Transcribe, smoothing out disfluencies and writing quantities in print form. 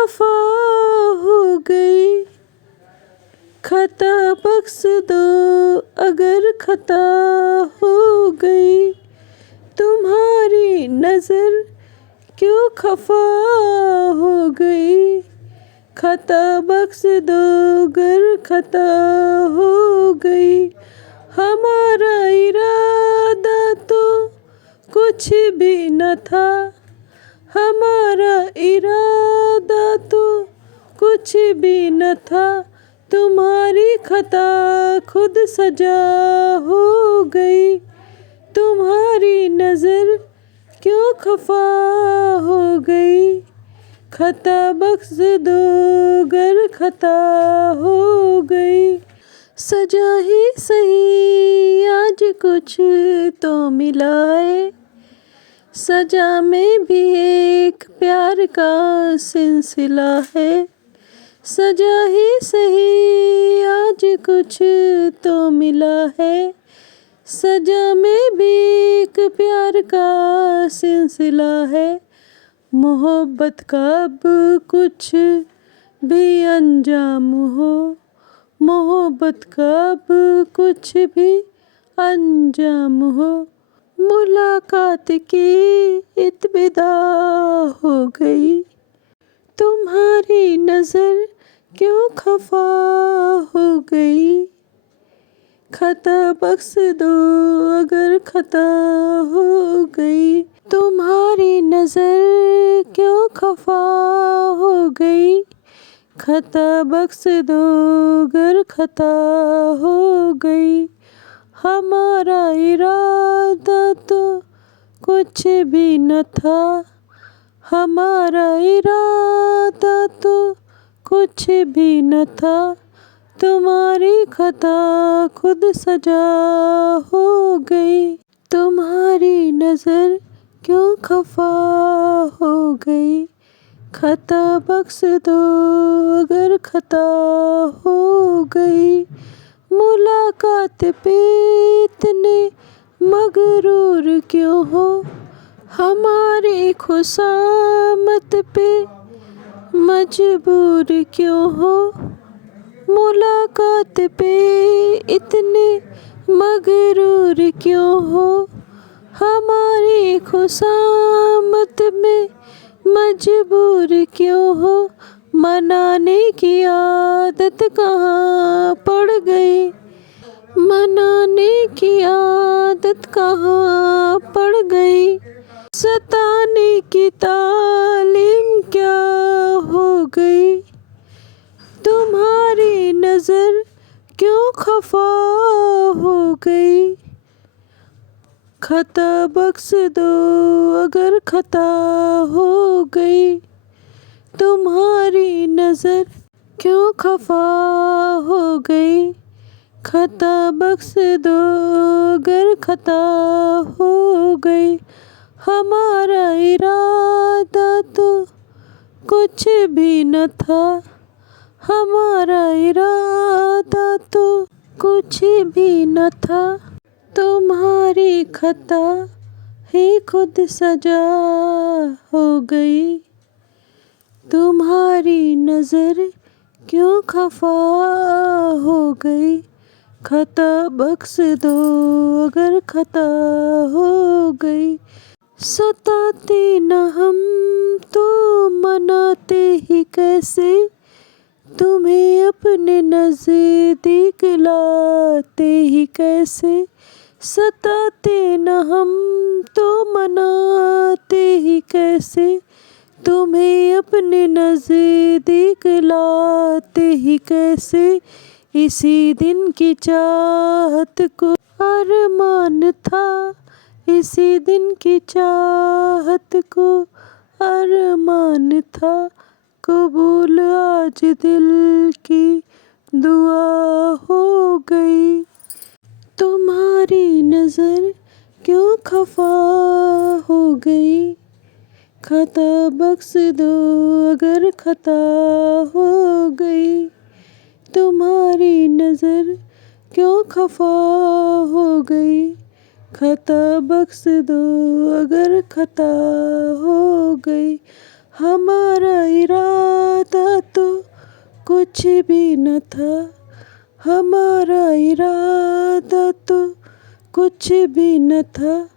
खफा हो गई, खता बख्श दो अगर खता हो गई। तुम्हारी नज़र क्यों खफा हो गई, खता बख्श दो अगर खता हो गई। हमारा इरादा तो कुछ भी न था, हमारा इरादा तो कुछ भी न था। तुम्हारी खता खुद सजा हो गई। तुम्हारी नज़र क्यों खफा हो गई, खता बख्श दो अगर खता हो गई। सजा ही सही आज कुछ तो मिला है, सजा में भी एक प्यार का सिलसिला है। सजा ही सही आज कुछ तो मिला है, सजा में भी एक प्यार का सिलसिला है। मोहब्बत का अब कुछ भी अंजाम हो, मोहब्बत का अब कुछ भी अंजाम हो। मुलाकात की इत्तिदा हो गई, तुम्हारी नज़र क्यों खफा हो गई, खता बख्श दो अगर खता हो गई। तुम्हारी नज़र क्यों खफा हो गई, खता बख्श दो अगर खता हो गई। हमारा इरादा तो कुछ भी न था, हमारा इरादा तो कुछ भी न था। तुम्हारी खता खुद सजा हो गई। तुम्हारी नज़र क्यों खफा हो गई, खता बख्श दो अगर खता हो गई। मुलाकात पे इतने मगरूर क्यों हो, हमारी खुशामत पे मजबूर क्यों हो। मुलाकात पे इतने मगरूर क्यों हो, हमारी खुशामत में मजबूर क्यों हो। मनाने की आदत कहाँ पड़ गई, मनाने की आदत कहाँ पड़ गई। सताने की तालीम क्या हो गई, तुम्हारी नज़र क्यों खफा हो गई, खता बख्श दो अगर खता हो गई। तुम्हारी नज़र क्यों खफा हो गई, खता बख्श दो अगर खता हो गई। हमारा इरादा तो कुछ भी न था, हमारा इरादा तो कुछ भी न था। तुम्हारी खता ही खुद सजा हो गई। तुम्हारी नज़र क्यों खफा हो गई, खता बख्श दो अगर खता हो गई। सताते न हम तो मनाते ही कैसे, तुम्हें अपने नज़दीक लाते ही कैसे। सताते न हम तो मनाते ही कैसे, तुम्हें अपने नज़दीक लाते ही कैसे। इसी दिन की चाहत को अरमान था, इसी दिन की चाहत को अरमान था। कबूल आज दिल की दुआ हो गई। तुम्हारी नज़र क्यों खफा हो गई, खता बख्श दो अगर खता हो गई। तुम्हारी नज़र क्यों खफा हो गई, खता बख्श दो अगर खता हो गई। हमारा इरादा कुछ भी न था, हमारा इरादा तो कुछ भी न था।